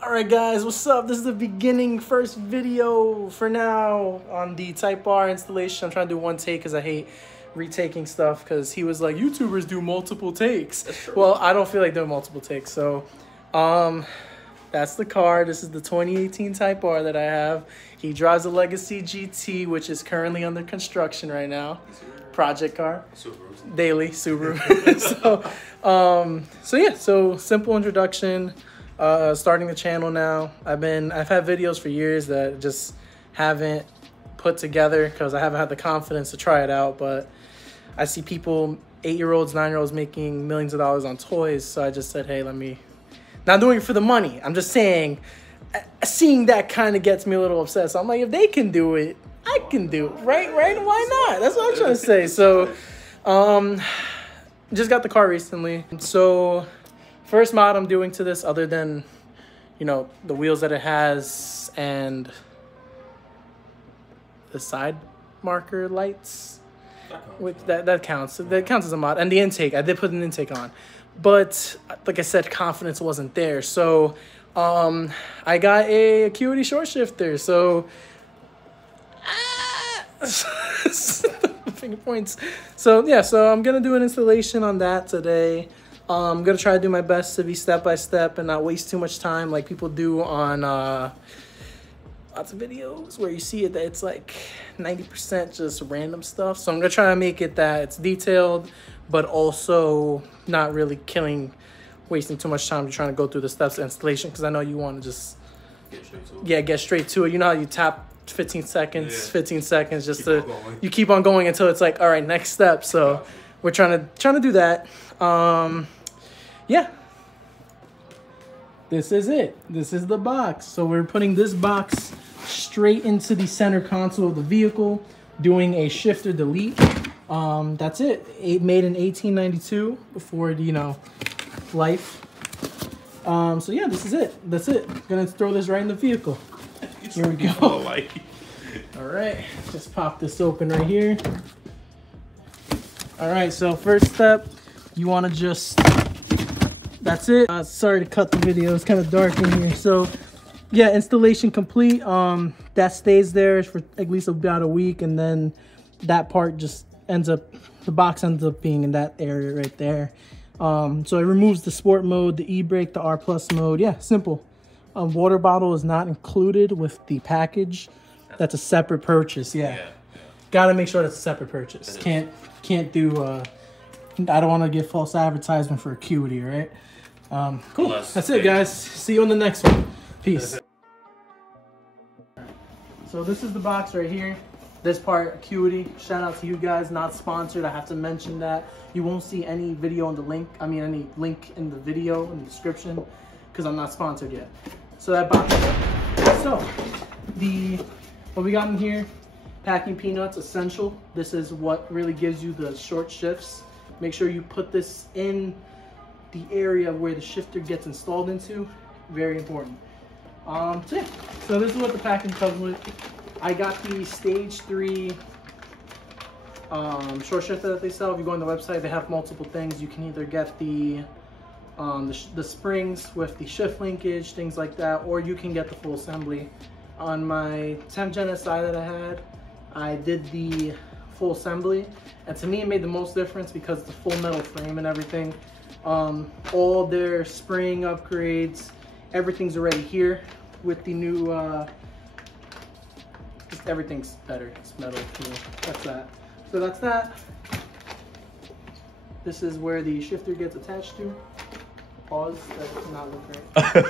Alright guys, what's up? This is the beginning first video for now on the Type R installation. I'm trying to do one take because I hate retaking stuff because he was like, YouTubers do multiple takes. That's true. Well, I don't feel like doing multiple takes. So that's the car. This is the 2018 Type R that I have. He drives a Legacy GT, which is currently under construction right now. Project car. Subaru. Daily Subaru. So simple introduction. Starting the channel now. I've had videos for years that just haven't put together because I haven't had the confidence to try it out, but I see people, 8-year-olds, 9-year-olds making millions of dollars on toys, so I just said, hey, not doing it for the money. I'm just saying, seeing that kind of gets me a little upset. So I'm like, if they can do it, I can do it, right? Why not? That's what I'm trying to say. So, just got the car recently. So, first mod I'm doing to this, other than, you know, the wheels that it has and the side marker lights, that counts. That counts as a mod. And the intake, I did put an intake on, but like I said, confidence wasn't there. So, I got a Acuity short shifter. So, finger points. So yeah, so I'm gonna do an installation on that today. I'm gonna try to do my best to be step by step and not waste too much time like people do on lots of videos where you see it that it's like 90% just random stuff. So I'm gonna try to make it that it's detailed, but also not really wasting too much time trying to go through the steps of installation, because I know you want to just get straight to it. You know how you tap 15 seconds, 15 seconds, just you keep on going until it's like, all right, next step. So we're trying to do that. Yeah, this is it. This is the box. So we're putting this box straight into the center console of the vehicle, doing a shifter delete. That's it. Made in 1892, before, you know, life. So yeah, this is it. That's it. Gonna throw this right in the vehicle. Here we go. All right, just pop this open right here. All right, so first step, you want to just, that's it. Sorry to cut the video, it's kind of dark in here. So yeah, installation complete. That stays there for at least about a week, and then that part just the box ends up being in that area right there. So it removes the sport mode, the e-brake, the R+ mode. Yeah, simple. Water bottle is not included with the package. That's a separate purchase. Yeah. Gotta make sure that's a separate purchase. Can't do. I don't want to give false advertisement for Acuity, right? Cool. That's it, guys. See you on the next one. Peace. So this is the box right here. This part, Acuity. Shout out to you guys. Not sponsored. I have to mention that. You won't see any video on the link. I mean, any link in the video in the description, because I'm not sponsored yet. So that box. So what we got in here, packing peanuts, essential. This is what really gives you the short shifts. Make sure you put this in the area where the shifter gets installed into. Very important. So yeah, so this is what the packing comes with. I got the stage 3 short shifter that they sell. If you go on the website, they have multiple things. You can either get the springs with the shift linkage, things like that, or you can get the full assembly. On my 10th Gen SI that I had, I did the full assembly, and to me it made the most difference because it's a full metal frame and everything. All their spring upgrades, everything's already here with the new, just everything's better. It's metal, you know, that's that. So that's that. This is where the shifter gets attached to. Pause, that does not look right.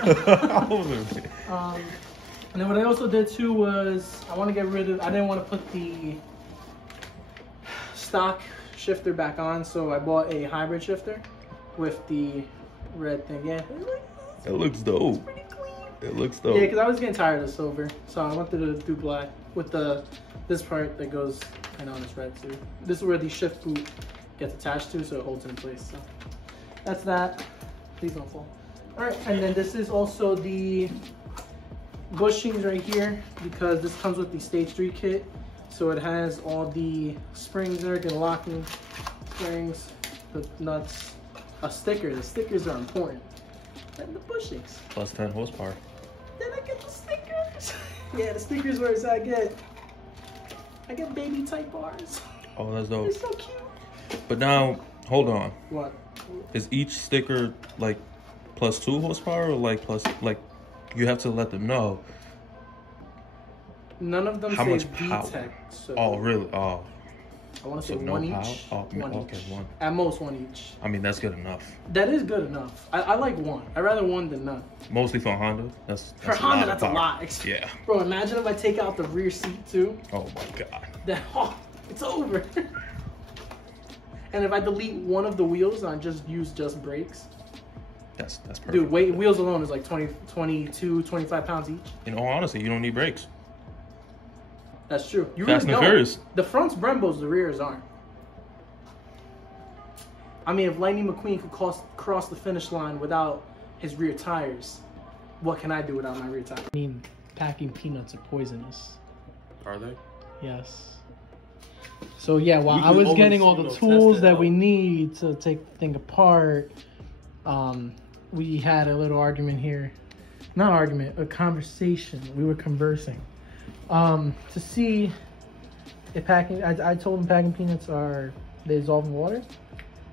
And then what I also did too was, I want to get rid of, I didn't want to put the stock shifter back on, so I bought a hybrid shifter with the red thing. Yeah, it looks dope. It's pretty clean. It looks dope. Yeah, because I was getting tired of silver, so I wanted to do black with this part that goes kind of on this red too. This is where the shift boot gets attached to, so it holds it in place. So that's that. Please don't fall. All right, and then this is also the bushings right here, because this comes with the stage 3 kit, so it has all the springs there, the locking springs, the nuts, a sticker. The stickers are important. And the bushings. Plus 10 horsepower. Yeah, the stickers where I get baby type bars. Oh, that's dope. They're so cute. But now, hold on. What? Is each sticker like plus 2 horsepower or like plus like you have to let them know? None of them how say much power? VTEC. So Oh, really? Oh. I want to say So no one power? each. Oh, One okay, each. one. At most one each. I mean, that's good enough. That is good enough. I like one. I'd rather one than none. Mostly for Honda. For Honda, that's a lot. Yeah. Bro, imagine if I take out the rear seat too. Oh my god. Then it's over. And if I delete one of the wheels and I just use brakes. That's perfect. Dude, wheels alone is like 22, 25 pounds each. In all honesty, you don't need brakes. That's true. You Fast really and don't. Furious. The front's Brembos, the rears aren't. I mean, if Lightning McQueen could cross the finish line without his rear tires, what can I do without my rear tires? I mean, packing peanuts are poisonous. Are they? Yes. So yeah, while We I was always, getting all the test tools it that out. we need to take the thing apart, we had a little argument here. Not argument, a conversation. We were conversing. To see if packing, I told him packing peanuts they dissolve in water.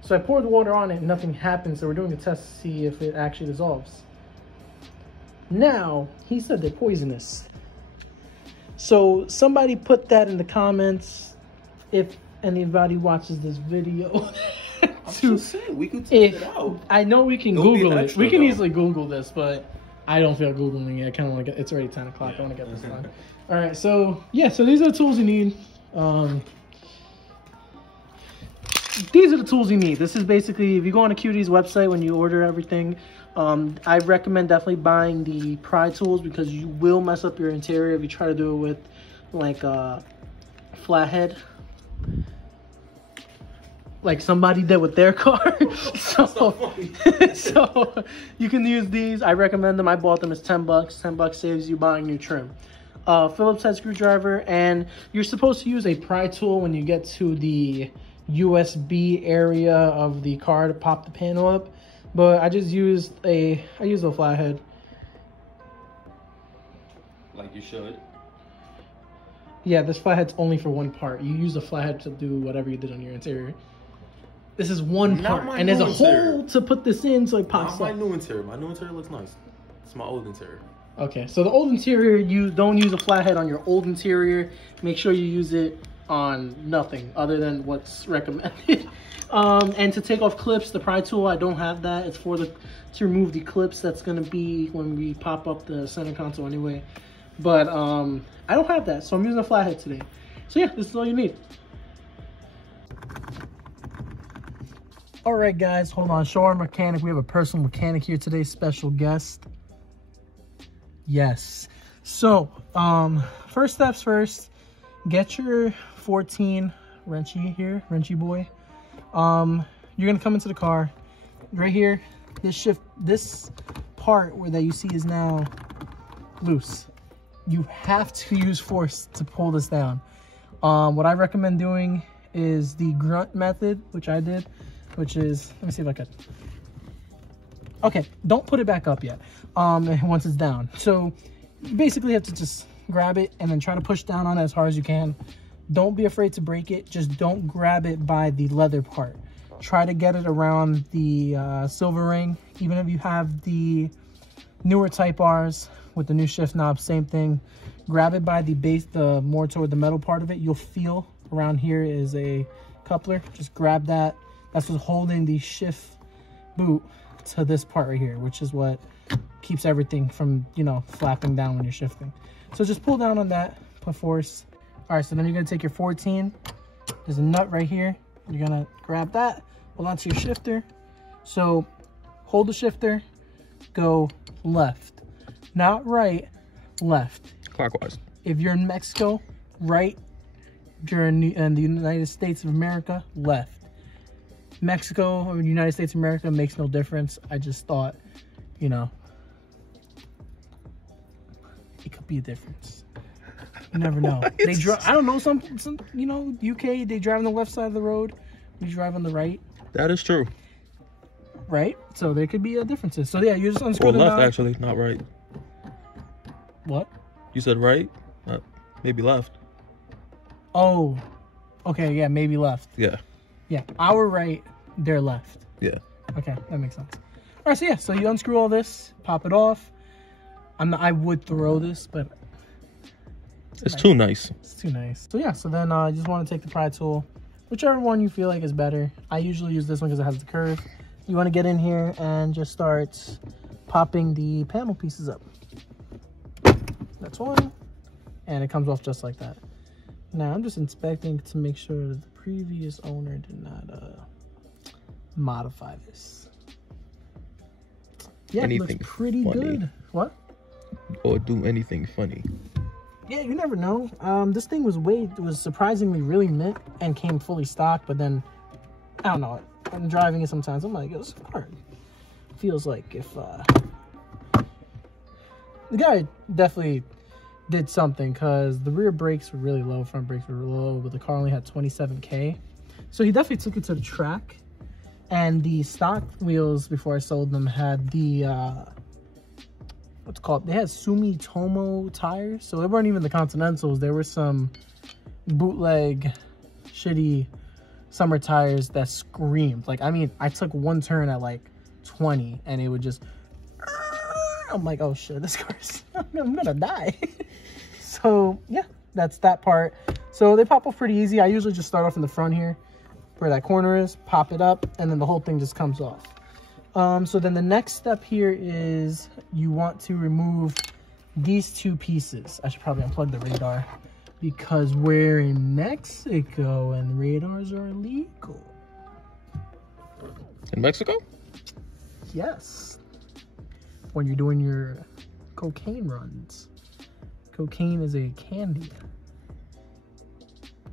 So I poured the water on it and nothing happened. So we're doing a test to see if it actually dissolves. Now, he said they're poisonous. So somebody put that in the comments if anybody watches this video. I'm just saying, we could test it out. I know we can It'll be Google it. extra, We can though. easily Google this, but I don't feel Googling it. I kind of want to get, it's already 10 o'clock. I want to get this done. All right, so yeah, so these are the tools you need. These are the tools you need. This is basically, if you go on Acuity's website when you order everything, I recommend definitely buying the pry tools because you will mess up your interior if you try to do it with like a flathead. Like somebody did with their car. So you can use these. I recommend them. I bought them. It's $10. 10 bucks saves you buying new trim. Phillips head screwdriver, and you're supposed to use a pry tool when you get to the USB area of the car to pop the panel up. But I just used a flathead. Like you should. Yeah, this flathead's only for one part. You use a flathead to do whatever you did on your interior. This is one part, and there's a hole to put this in so it pops up. My new interior. My new interior looks nice. It's my old interior. Okay, so the old interior, you don't use a flathead on your old interior. Make sure you use it on nothing other than what's recommended. And to take off clips, the pry tool, I don't have that. It's to remove the clips. That's gonna be when we pop up the center console anyway. But I don't have that, so I'm using a flathead today. So yeah, this is all you need. All right, guys, hold on. Show our mechanic. We have a personal mechanic here today, special guest. Yes. So, first steps first. Get your 14 wrenchy here, wrenchy boy. You're gonna come into the car. Right here, this part that you see is now loose. You have to use force to pull this down. What I recommend doing is the grunt method, which I did, which is, let me see if I could. Okay, don't put it back up yet, once it's down. So you basically have to just grab it and then try to push down on it as hard as you can. Don't be afraid to break it. Just don't grab it by the leather part. Try to get it around the silver ring. Even if you have the newer Type R's with the new shift knob, same thing. Grab it by the base, the more toward the metal part of it. You'll feel around here is a coupler. Just grab that. That's what's holding the shift boot to this part right here, which is what keeps everything from, you know, flapping down when you're shifting. So just pull down on that, put force. All right, so then you're gonna take your 14. There's a nut right here. You're gonna grab that, hold onto your shifter. So hold the shifter, go left, not right, left. Clockwise. If you're in Mexico, right. If you're in the United States of America, left. Mexico or United States of America makes no difference. I just thought, you know, it could be a difference. You never know. They drive. I don't know. Some you know, UK, they drive on the left side of the road. We drive on the right. That is true. Right. So there could be differences. So yeah, you just unscrew Or the left, knob. actually, not right. What? You said right? Maybe left. Oh, okay, yeah, maybe left. Yeah. Yeah, our right, their left. Yeah. Okay, that makes sense. All right, so yeah, so you unscrew all this, pop it off. I would throw this, but it's too nice. It's too nice. So yeah, so then you just want to take the pry tool, whichever one you feel like is better. I usually use this one because it has the curve. You want to get in here and just start popping the panel pieces up. That's one, and it comes off just like that. Now I'm just inspecting to make sure that the previous owner did not modify this. Yeah, it looks pretty good. What? Or do anything funny. Yeah, you never know. This thing was surprisingly really mint and came fully stocked, but then I don't know. I'm driving it sometimes. I'm like, it's hard. Feels like if the guy definitely did something, because the rear brakes were really low, front brakes were low, but the car only had 27K. So he definitely took it to the track. And the stock wheels before I sold them had the what's called, they had Sumitomo tires, so they weren't even the Continentals. There were some bootleg shitty summer tires that screamed. Like, I mean, I took one turn at like 20 and it would just, I'm like, oh shit, this car's, I'm gonna die. So yeah, that's that part. So they pop off pretty easy. I usually just start off in the front here where that corner is, pop it up, and then the whole thing just comes off. So then the next step here is you want to remove these two pieces. I should probably unplug the radar because we're in Mexico and radars are illegal. In Mexico? Yes. When you're doing your cocaine runs. Cocaine is a candy.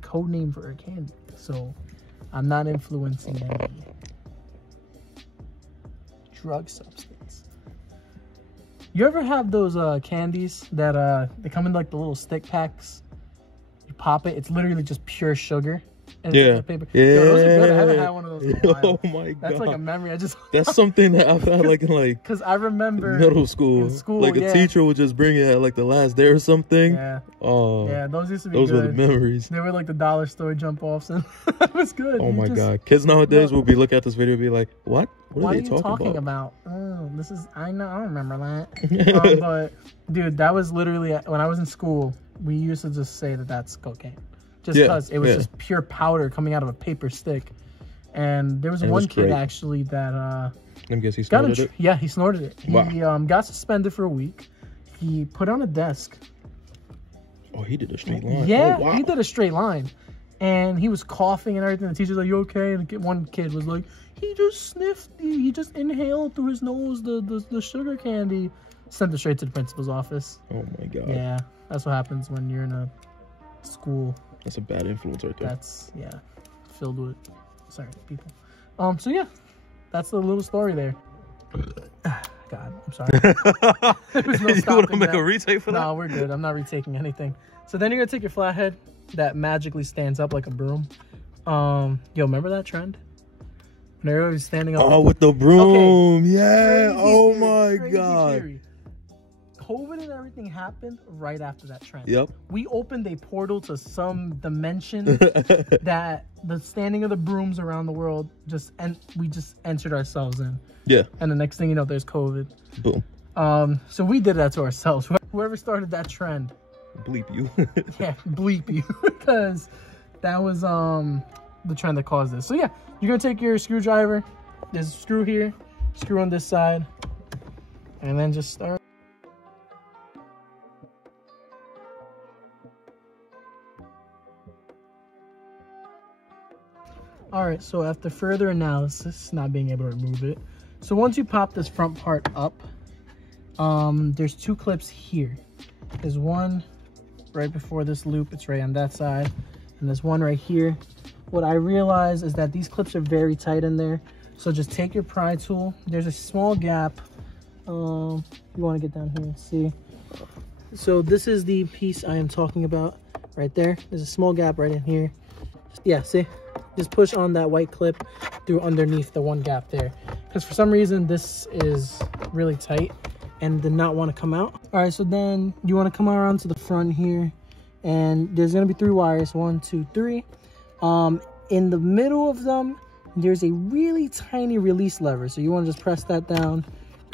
Code name for a candy. So I'm not influencing any drug substance. You ever have those candies that they come in like the little stick packs? You pop it, it's literally just pure sugar. And yeah. Paper. Yeah. Yo, those are good. I haven't had one of those in a while. Oh my god. That's like a memory. That's something that I've had like in like because I remember middle school. Like a teacher would just bring it at like the last day or something. Yeah. Oh. Yeah, those used to be those good. were the memories. They were like the dollar store jump offs, and that was good. Oh my god. Kids nowadays will be looking at this video and be like, what? What are they talking about? Oh, this is, I know, I remember that. But dude, that was literally when I was in school. We used to just say that that's cocaine. Just because it was just pure powder coming out of a paper stick. And there was one kid actually that I guess he snorted it? Yeah, he snorted it. He got suspended for a week. He put it on a desk. Oh, he did a straight line. Yeah, oh, wow. He did a straight line. And he was coughing and everything. The teacher's like, you okay? And one kid was like, he just sniffed, he just inhaled through his nose the sugar candy. Sent it straight to the principal's office. Oh my god. Yeah, that's what happens when you're in a school. That's a bad influence right there. That's, yeah, filled with sorry people. So yeah, that's the little story there. God, I'm sorry. There's no you want to make that. a retake for that? No, we're good. I'm not retaking anything. So then you're gonna take your flathead that magically stands up like a broom. Yo, remember that trend? When everybody's standing up. Oh, with the broom. Okay. Yeah. Oh Crazy my god. theory. COVID and everything happened right after that trend. Yep. We opened a portal to some dimension that the standing of the brooms around the world we just entered ourselves in. Yeah. And the next thing you know, there's COVID. Boom. So we did that to ourselves. Whoever started that trend. Bleep you. Yeah, bleep you. Because that was the trend that caused this. So yeah, you're gonna take your screwdriver. There's a screw here, screw on this side, and then just start. All right, so after further analysis, not being able to remove it. So once you pop this front part up, there's two clips here. There's one right before this loop, it's right on that side. And there's one right here. What I realized is that these clips are very tight in there. So just take your pry tool. There's a small gap. You wanna get down here and see. So this is the piece I am talking about right there. There's a small gap right in here. Yeah, see? Just push on that white clip through underneath the one gap there. Because for some reason, this is really tight and did not want to come out. All right, so then you want to come around to the front here, and there's going to be 3 wires, 1, 2, 3. In the middle of them, there's a really tiny release lever. So you want to just press that down,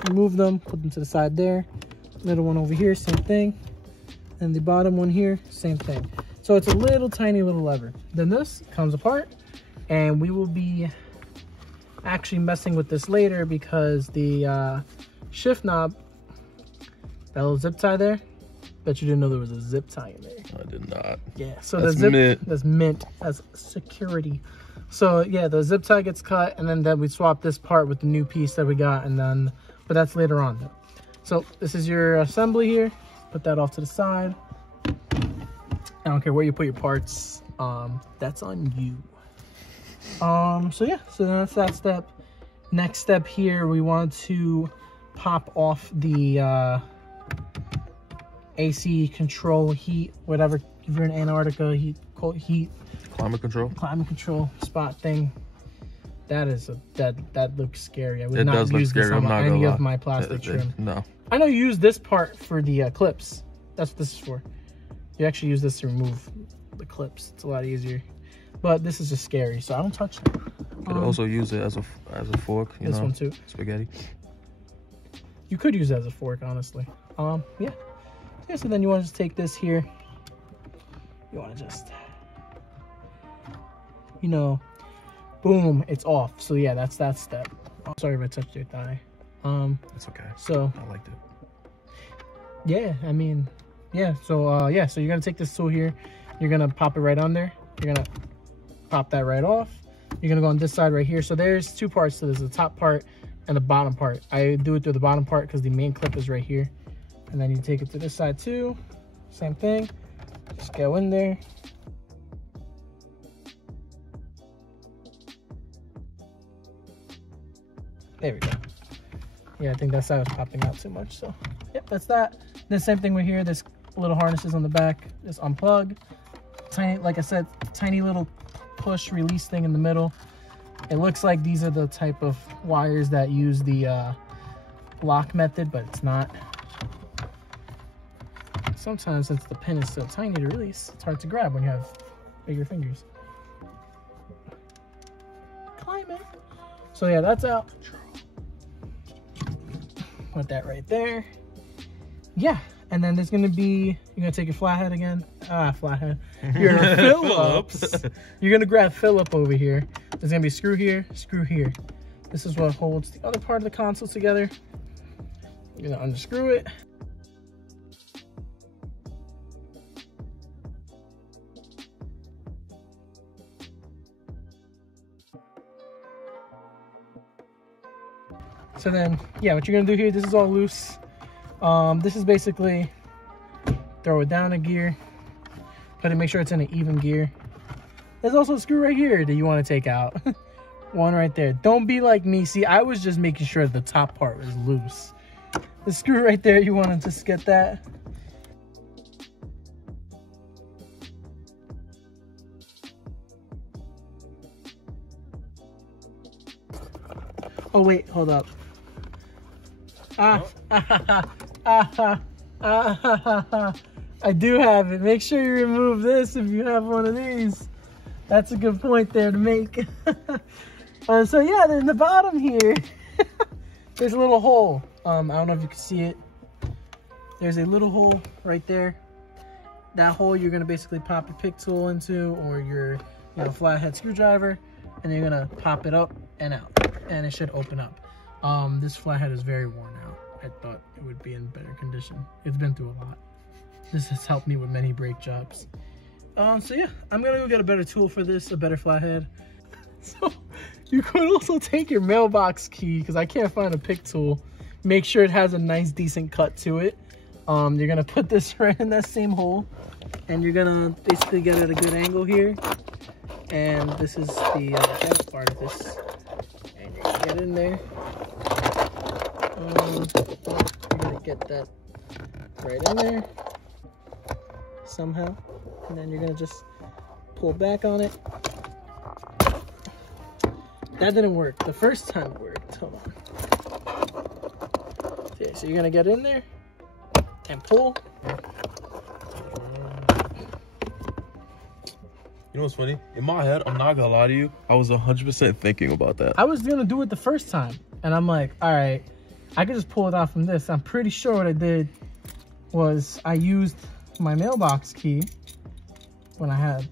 remove them, put them to the side there. Middle one over here, same thing. And the bottom one here, same thing. So it's a little tiny little lever. Then this comes apart, and we will be actually messing with this later because the shift knob, that little zip tie there, bet you didn't know there was a zip tie in there. I did not. Yeah, so the zip, that's mint as security. So yeah, the zip tie gets cut, and then we swap this part with the new piece that we got, and then, but that's later on though. So this is your assembly here. Put that off to the side. I don't care where you put your parts. That's on you. So yeah, so that's that step. Next step here, we want to pop off the AC control heat, whatever. If you're in Antarctica, cold heat. Climate control spot thing. That is that looks scary. I would it not does look use scary. this on any of my plastic trim. No. I know you use this part for the clips. That's what this is for. You actually use this to remove the clips. It's a lot easier. But this is just scary, so I don't touch it. You could also use it as a fork. You this know, one too. Spaghetti. You could use it as a fork, honestly. Yeah. So then you want to just take this here. You want to just, you know, boom, it's off. So yeah, that's that step. Oh, sorry if I touched your thigh. It's okay. So I liked it. Yeah, I mean, yeah. So yeah, so you're gonna take this tool here. You're gonna pop it right on there. You're gonna pop that right off. You're gonna go on this side right here. So there's 2 parts to this: the top part and the bottom part. I do it through the bottom part because the main clip is right here. And then you take it to this side too. Same thing. Just go in there. There we go. Yeah, I think that side was popping out too much. So, yep, that's that. Then same thing right here. There's little harnesses on the back. Just unplug. Tiny, like I said, tiny little push release thing in the middle. It looks like these are the type of wires that use the lock method, but it's not. Sometimes since the pin is so tiny to release, it's hard to grab when you have bigger fingers. Climb it. So yeah, that's out. Put that right there. Yeah, and then there's gonna be, you're gonna take your flathead again. Flathead. Your Phillips. You're gonna grab Phillip over here. There's gonna be a screw here, screw here. This is what holds the other part of the console together. You're gonna unscrew it. So then, yeah, what you're gonna do here, this is all loose. This is basically throw it down a gear, put it, make sure it's in an even gear. There's also a screw right here that you want to take out. One right there. Don't be like me. See, I was just making sure the top part was loose. The screw right there, you want to just get that. Oh wait, hold up. I do have it. Make sure you remove this if you have one of these. That's a good point there to make. So yeah, in the bottom here, there's a little hole. I don't know if you can see it. There's a little hole right there. That hole you're gonna basically pop your pick tool into, or your flathead screwdriver, and you're gonna pop it up and out, and it should open up. This flathead is very worn out. I thought it would be in better condition. It's been through a lot. This has helped me with many brake jobs. So yeah, I'm gonna go get a better tool for this, a better flathead. So you could also take your mailbox key, because I can't find a pick tool. Make sure it has a nice decent cut to it. You're gonna put this right in that same hole, and you're gonna basically get at a good angle here. And this is the best part of this. And you're gonna get in there. You're gonna get that right in there somehow, and then you're gonna just pull back on it. That didn't work the first time it worked. Hold on. Okay, so you're gonna get in there and pull. You know what's funny? In my head, I'm not gonna lie to you, I was 100% thinking about that. I was gonna do it the first time, and I'm like, all right, I could just pull it out from this. I'm pretty sure what I did was I used my mailbox key when I had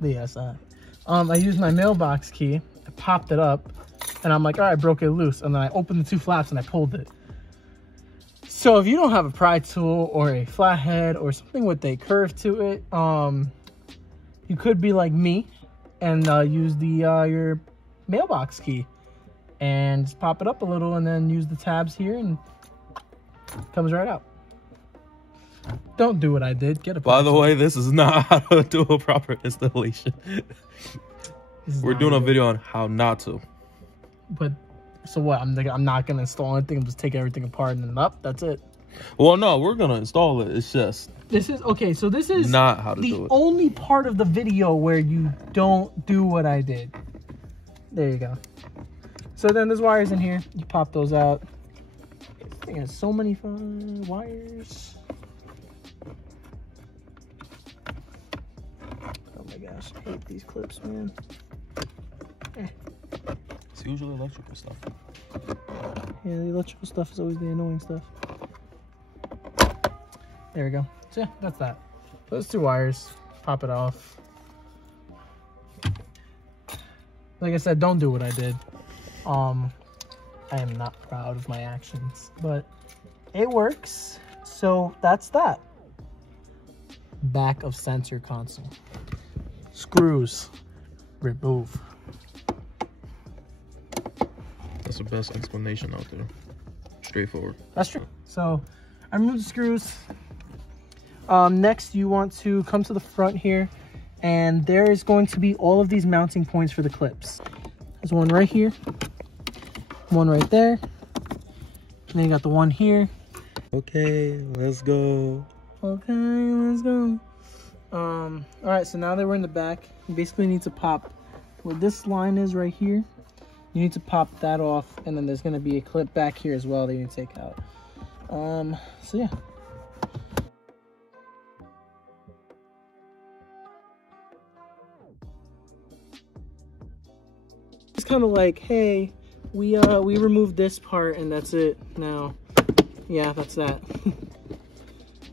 the SI. I used my mailbox key, I popped it up, and I'm like, all right, I broke it loose. And then I opened the two flaps and I pulled it. So if you don't have a pry tool or a flathead or something with a curve to it, you could be like me and use the your mailbox key and just pop it up a little and then use the tabs here and it comes right out. Don't do what I did. Get a By the way, this is not how to do a proper installation. We're doing a video on how not to. But so what? I'm not gonna install anything. I'm just taking everything apart and then up. That's it. Well, no, we're gonna install it. It's just this is okay. So this is not how to do it. The only part of the video where you don't do what I did. There you go. So then there's wires in here. You pop those out. This thing has so many fun wires. Oh my gosh, I hate these clips, man. It's usually electrical stuff. Yeah, the electrical stuff is always the annoying stuff. There we go. So yeah, that's that. Those two wires, pop it off. Like I said, don't do what I did. I am not proud of my actions, but it works. So that's that. Back of sensor console. Screws. Remove. That's the best explanation out there. Straightforward. That's true. So I removed the screws. Next, you want to come to the front here, and there is going to be all of these mounting points for the clips. There's one right here, one right there, and then you got the one here. Okay, let's go. Okay, let's go. All right, so now that we're in the back, you basically need to pop where this line is right here. You need to pop that off, and then there's going to be a clip back here as well that you need to take out. So yeah. It's kind of like, hey, we removed this part and that's it now. Yeah, that's that.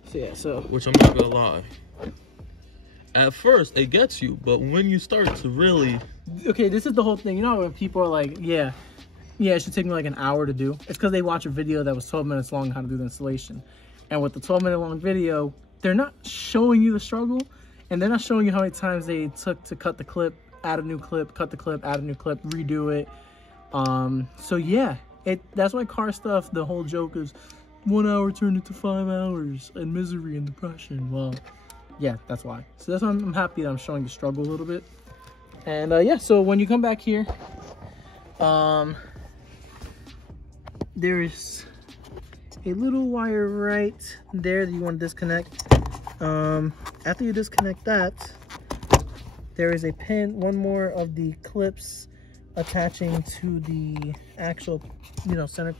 So yeah, so. Which I'm not gonna lie. At first, it gets you, but when you start to really... Okay, this is the whole thing. You know when people are like, yeah, it should take me like an hour to do. It's because they watch a video that was 12 minutes long on how to do the installation. And with the 12-minute long video, they're not showing you the struggle, and they're not showing you how many times they took to cut the clip, add a new clip, cut the clip, add a new clip, redo it. So yeah, that's why car stuff, the whole joke is 1 hour turned into 5 hours and misery and depression. Well, yeah, that's why. So that's why I'm happy that I'm showing the struggle a little bit. And yeah, so when you come back here, there's a little wire right there that you want to disconnect. After you disconnect that, there is a pin, one more of the clips attaching to the actual, center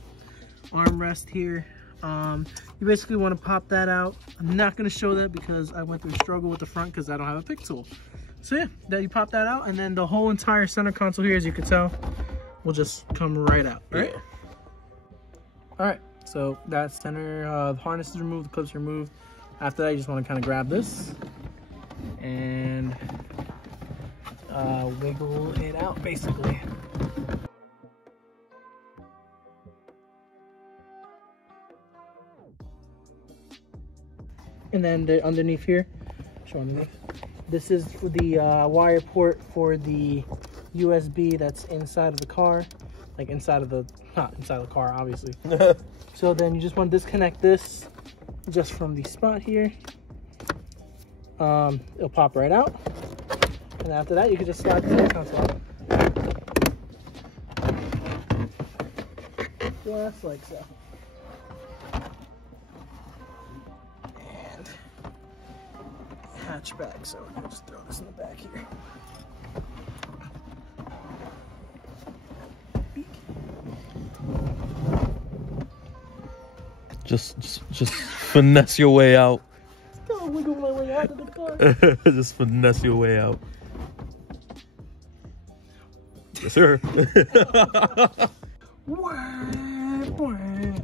armrest here. You basically want to pop that out. I'm not going to show that because I went through a struggle with the front because I don't have a pick tool. So yeah, that you pop that out, and then the whole entire center console here, as you can tell, will just come right out, right? Yeah. All right, so that center, the harness is removed, the clips are removed. After that, you just want to kind of grab this and wiggle it out, basically. And then underneath here, show underneath. This is for the wire port for the USB that's inside of the car, like not inside of the car, obviously. So then you just want to disconnect this just from the spot here. It'll pop right out. And after that, you can just slide the center console out. Just like so. And hatchback, so we're gonna just throw this in the back here. Just finesse your way out. Go wiggle my way out of the car. Just finesse your way out. Yes, sir.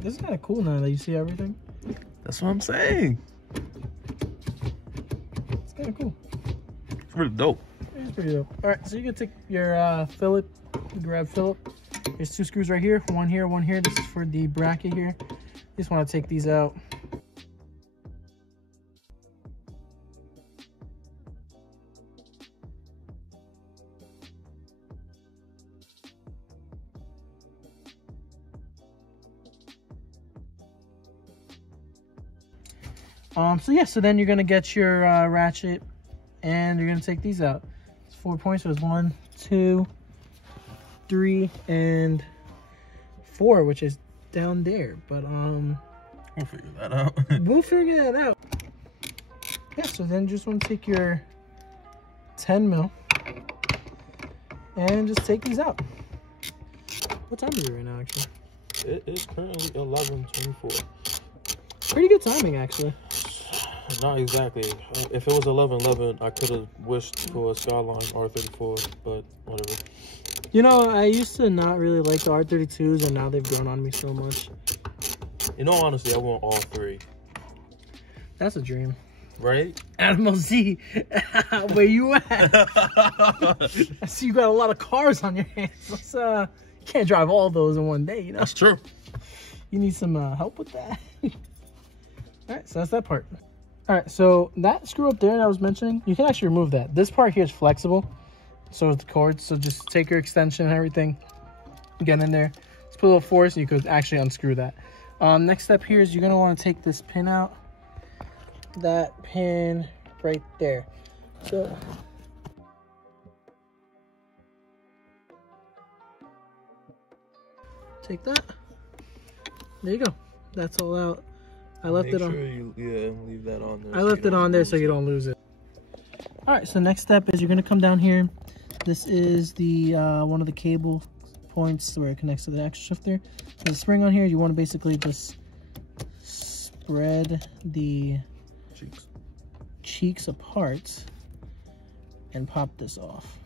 This is kind of cool now that you see everything. That's what I'm saying. It's kind of cool. It's pretty dope. It's pretty dope. All right, so you can take your fillet, grab Phillip. There's 2 screws right here, one here, one here. This is for the bracket here. You just want to take these out. So yeah, so then you're gonna get your ratchet, and you're gonna take these out. It's 4 points, so it's 1, 2, 3, and 4, which is down there. But we'll figure that out. We'll figure that out. Yeah, so then you just want to take your 10 mil and just take these out. What time is it right now, actually? It is currently 11:24. Pretty good timing, actually. Not exactly. If it was 11:11, I could have wished for a Skyline R34, but whatever. You know, I used to not really like the R32s, and now they've grown on me so much. In all honesty, I want all 3. That's a dream. Right? Animal Z, where you at? I see you got a lot of cars on your hands. Let's, you can't drive all those in one day, you know? That's true. You need some help with that. All right, so that's that part. All right, so that screw up there that I was mentioning, you can actually remove that. This part here is flexible, so is the cord. So just take your extension and everything, get in there, just put a little force, and you could actually unscrew that. Next step here is you're gonna want to take this pin out. That pin right there. So take that. There you go. That's all out. I left it on. Leave that on there. I left it on there so you don't lose it. All right, so next step is you're gonna come down here. This is the one of the cable points where it connects to the axle shifter. There's a spring on here. You want to basically just spread the cheeks apart and pop this off.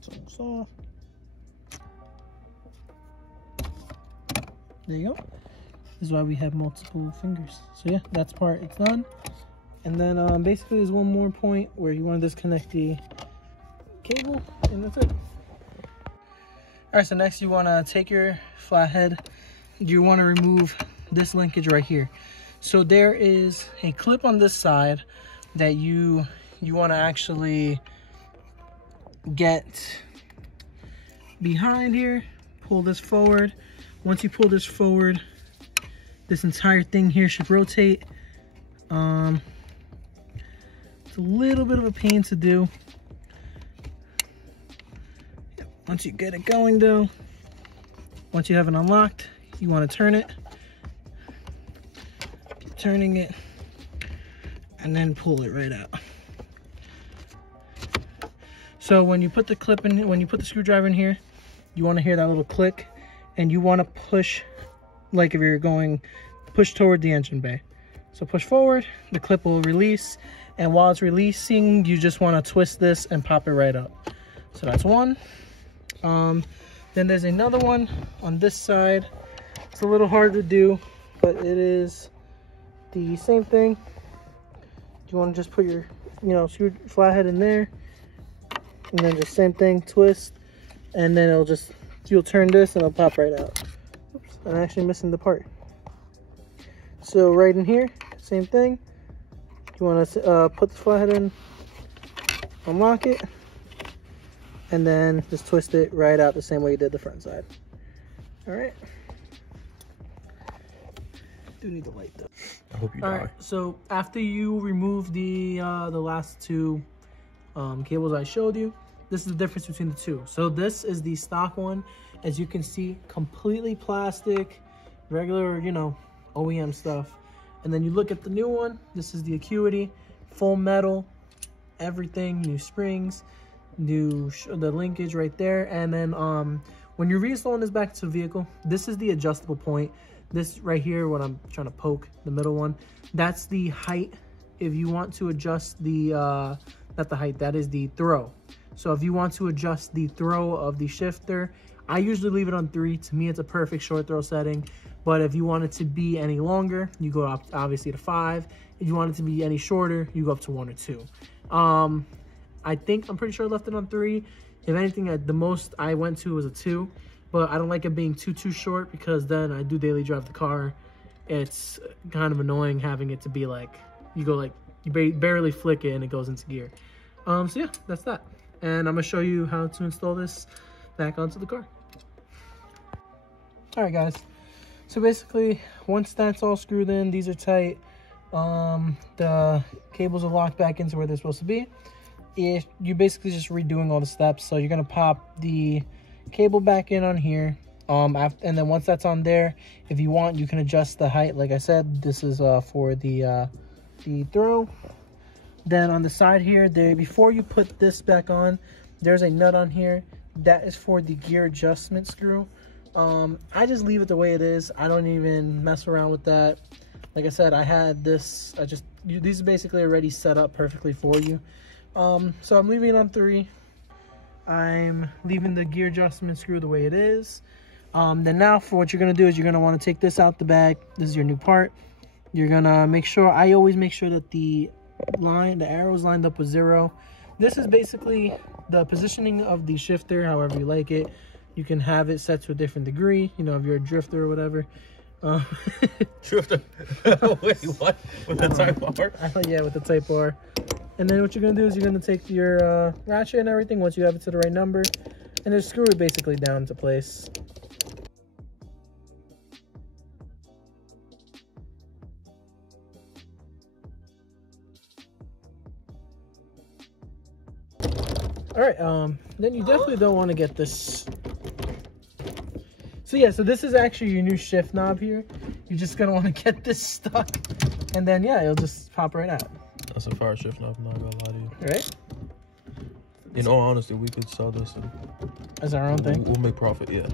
So it's off. There you go. This is why we have multiple fingers. So yeah, that's part, it's done. And then basically there's one more point where you want to disconnect the cable, and that's it. All right, so next you want to take your flathead. You want to remove this linkage right here. So there is a clip on this side that you want to actually get behind here, pull this forward. Once you pull this forward, this entire thing here should rotate. It's a little bit of a pain to do. Once you get it going though, once you have it unlocked, you want to turn it. Keep turning it, and then pull it right out. So when you put the clip in, when you put the screwdriver in here, you want to hear that little click, and you want to push, like if you're going, push toward the engine bay. So push forward, the clip will release, and while it's releasing, you just want to twist this and pop it right up. So that's one. Then there's another one on this side. It's a little hard to do, but it is the same thing. You want to just put your, screw flathead in there, and then just same thing, twist, and then you'll turn this and it'll pop right out. Oops, I'm actually missing the part. So right in here, same thing. You want to put the flathead in, unlock it, and then just twist it right out the same way you did the front side. All right. Do need the light though. I hope you die. All right. So after you remove the last two cables I showed you, this is the difference between the two. So this is the stock one, as you can see, completely plastic, regular, OEM stuff. And then you look at the new one, this is the Acuity, full metal, everything, new springs. the linkage right there. And then when you're reinstalling this back to the vehicle, this is the adjustable point. This right here, what I'm trying to poke, the middle one, that's the height. If you want to adjust the not the height, that is the throw. So if you want to adjust the throw of the shifter, I usually leave it on 3. To me, it's a perfect short throw setting. But if you want it to be any longer, you go up obviously to 5. If you want it to be any shorter, you go up to 1 or 2. I'm pretty sure I left it on 3. If anything, the most I went to was a 2. But I don't like it being too short, because then I do daily drive the car. It's kind of annoying having it to be like, you barely flick it and it goes into gear. So yeah, that's that. And I'm gonna show you how to install this back onto the car. All right, guys. So basically, once that's all screwed in, these are tight. The cables are locked back into where they're supposed to be. You're basically just redoing all the steps. So you're gonna pop the cable back in on here. And then once that's on there, if you want, you can adjust the height. Like I said, this is for the throw. Then on the side here, before you put this back on, there's a nut on here that is for the gear adjustment screw. I just leave it the way it is. I don't even mess around with that. Like I said, I had this. These are basically already set up perfectly for you. So I'm leaving it on 3. I'm leaving the gear adjustment screw the way it is. Then now for what you're gonna do is you're gonna want to take this out the bag. This is your new part. You're gonna make sure, I always make sure that the arrow's lined up with 0. This is basically the positioning of the shifter, however you like it. You can have it set to a different degree, you know, if you're a drifter or whatever. Drifter? Wait, what? With the Type R? Yeah, with the Type R. And then what you're gonna do is you're gonna take your ratchet and everything once you have it to the right number, and just screw it basically down into place. All right, then you definitely don't want to get this. So yeah, so this is actually your new shift knob here. You're just gonna want to get this stuck, and then yeah, it'll just pop right out. That's a fire shift knob, I'm not gonna lie to you. Right? In all honesty, we could sell this as our own thing. We'll make profit, yeah.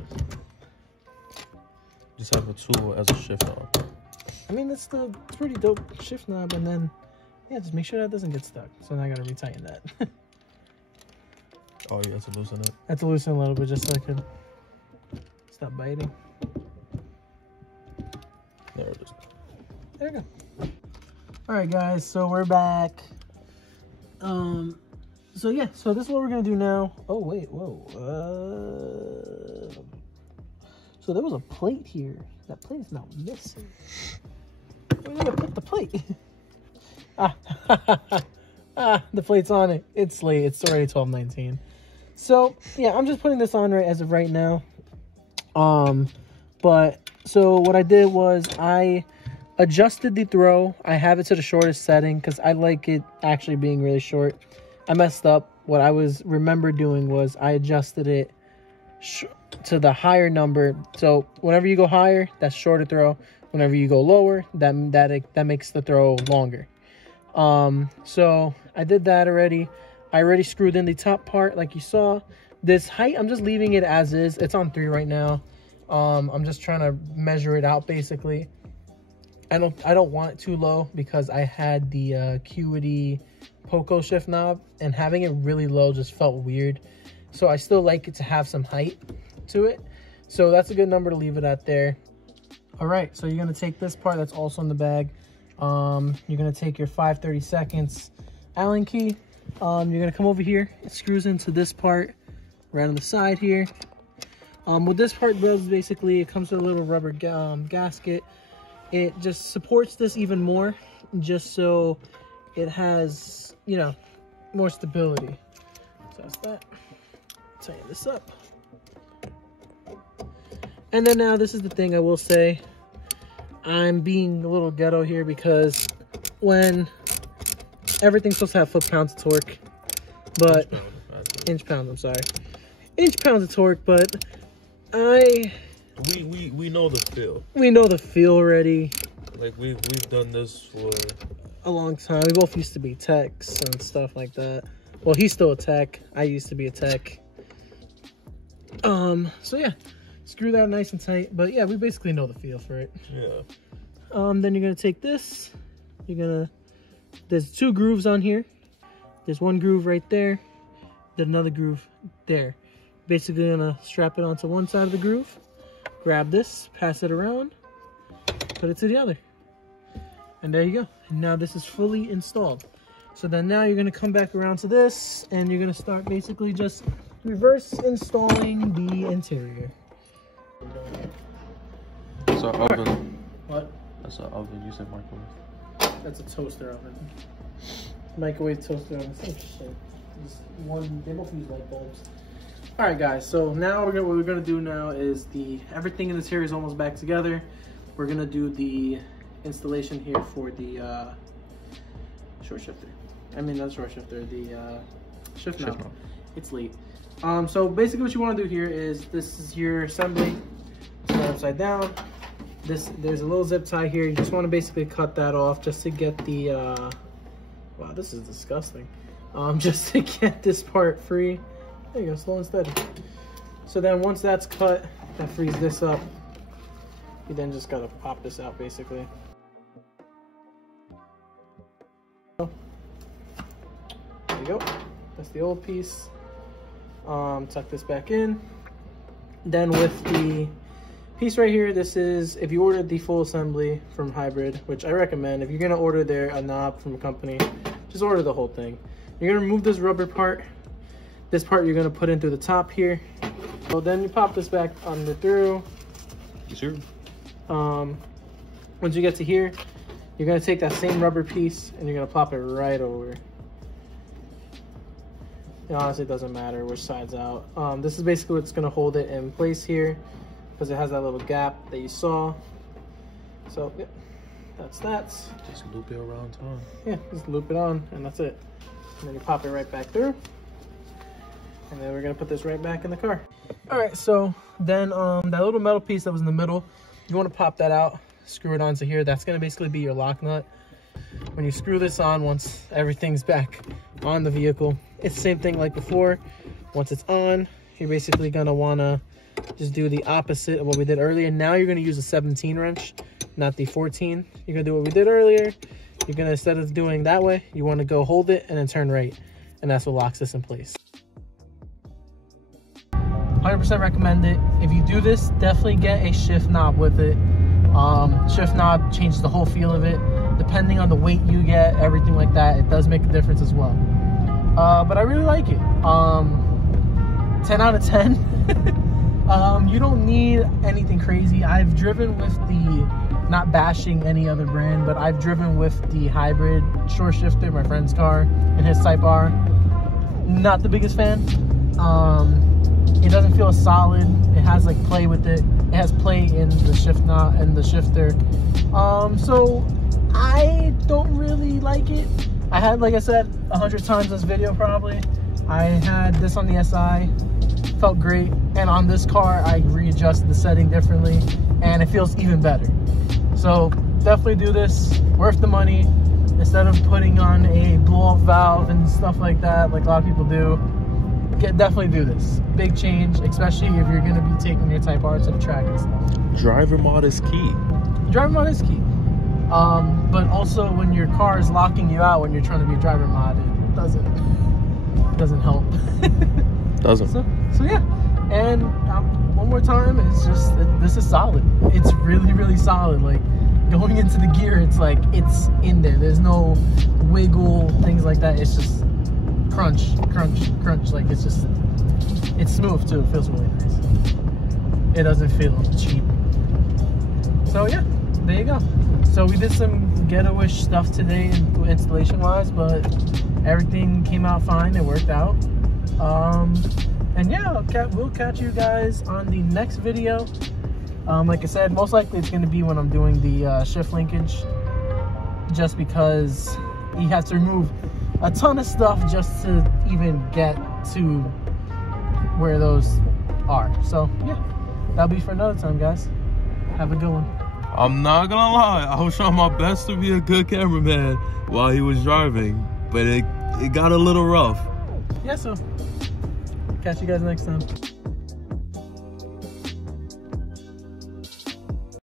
Just have a tool as a shift knob. I mean, it's pretty dope shift knob, and then yeah, just make sure that doesn't get stuck. So now I gotta retighten that. Oh, you have to loosen it? I have to loosen a little bit just so I can stop biting. There it is. There we go. All right, guys, so we're back. So yeah, so this is what we're gonna do now. Oh wait, whoa. So there was a plate here. That plate is now missing. We're gonna put the plate. The plate's on it. It's late. It's already 12:19. So yeah, I'm just putting this on right as of right now. But so what I did was I adjusted the throw. I have it to the shortest setting because I like it actually being really short. I messed up. What I remember doing was I adjusted it to the higher number. So whenever you go higher, that's shorter throw. Whenever you go lower, that makes the throw longer. So I did that already. I already screwed in the top part like you saw. This height, I'm just leaving it as is. It's on 3 right now. I'm just trying to measure it out basically. I don't want it too low because I had the Acuity Poco shift knob, and having it really low just felt weird. So I still like it to have some height to it. So that's a good number to leave it at there. All right, so you're gonna take this part that's also in the bag. You're gonna take your 5/32 Allen key. You're gonna come over here. It screws into this part right on the side here. What this part does is basically it comes with a little rubber gasket. It just supports this even more, just so it has, you know, more stability. So that's that. Tighten this up. And then now this is the thing I will say. I'm being a little ghetto here because when everything's supposed to have foot-pounds of torque, but inch-pounds, I'm sorry. Inch-pounds of torque, but we know the feel. We know the feel already. Like we've done this for a long time. We both used to be techs and stuff like that. Well, he's still a tech. I used to be a tech. So yeah, screw that nice and tight. But yeah, we basically know the feel for it. Yeah. Then you're gonna take this. There's 2 grooves on here. There's 1 groove right there. There's another groove there. Basically gonna strap it onto one side of the groove. Grab this, pass it around, put it to the other. And there you go. And now this is fully installed. So then now you're gonna come back around to this and you're gonna start basically just reverse installing the interior. It's our oven. What? That's our oven. You said microwave. That's a toaster oven. Microwave toaster oven. Same shit. Just one. They both use light bulbs. All right, guys. So now what we're gonna do now is everything in this here is almost back together. We're gonna do the installation here for the short shifter. I mean not short shifter. The shift knob. It's late. So basically, what you want to do here is this is your assembly. It's upside down. There's a little zip tie here. You just want to basically cut that off just to get the wow, this is disgusting. Just to get this part free. There you go, slow and steady. So then once that's cut, that frees this up. You then just gotta pop this out basically. There you go. That's the old piece. Tuck this back in. Then with the piece right here, this is if you ordered the full assembly from Hybrid, which I recommend. If you're gonna order a knob from a company, just order the whole thing. You're gonna remove this rubber part. This part you're gonna put in through the top here. So then you pop this back under through. Sure. Once you get to here, you're gonna take that same rubber piece and you're gonna pop it right over. It honestly doesn't matter which side's out. This is basically what's gonna hold it in place here because it has that little gap that you saw. So yeah, that's that. Just loop it around time. Yeah, just loop it on and that's it. And then you pop it right back through. And then we're gonna put this right back in the car. All right, so then that little metal piece that was in the middle, you wanna pop that out, screw it onto here. That's gonna basically be your lock nut. When you screw this on, once everything's back on the vehicle, it's the same thing like before. Once it's on, you're basically gonna wanna just do the opposite of what we did earlier. Now you're gonna use a 17 wrench, not the 14. You're gonna do what we did earlier. You're gonna, instead of doing that way, you wanna go hold it and then turn right. And that's what locks this in place. 100% recommend it. If you do this, definitely get a shift knob with it. Shift knob changes the whole feel of it. Depending on the weight you get, everything like that, it does make a difference as well. But I really like it. 10 out of 10. You don't need anything crazy. I've driven with not bashing any other brand, but I've driven with the Hybrid short shifter, my friend's car, in his Type R. Not the biggest fan. It doesn't feel as solid. It has like play with it. It has play in the shift knob and the shifter. So I don't really like it. I had, like I said, 100 times this video probably. I had this on the SI, felt great. And on this car, I readjusted the setting differently and it feels even better. So definitely do this, worth the money. Instead of putting on a blow-off valve and stuff like that, like a lot of people do, definitely do this. Big change, especially if you're gonna be taking your Type R to the track and stuff. Driver mod is key. Driver mod is key. But also when your car is locking you out when you're trying to be driver mod, it doesn't help. Doesn't. So yeah, and one more time, it's just, this is solid. It's really, really solid. Like going into the gear, it's like, it's in there. There's no wiggle, things like that. It's just crunch, crunch, crunch. Like it's smooth too. It feels really nice. It doesn't feel cheap. So yeah, there you go. So we did some ghetto-ish stuff today installation wise, but everything came out fine. It worked out. And yeah, we'll catch you guys on the next video. Like I said, most likely it's going to be when I'm doing the shift linkage, just because you have to remove a ton of stuff just to even get to where those are. So yeah, that'll be for another time, guys. Have a good one. I'm not gonna lie, I was trying my best to be a good cameraman while he was driving, but it got a little rough. yeah, so catch you guys next time.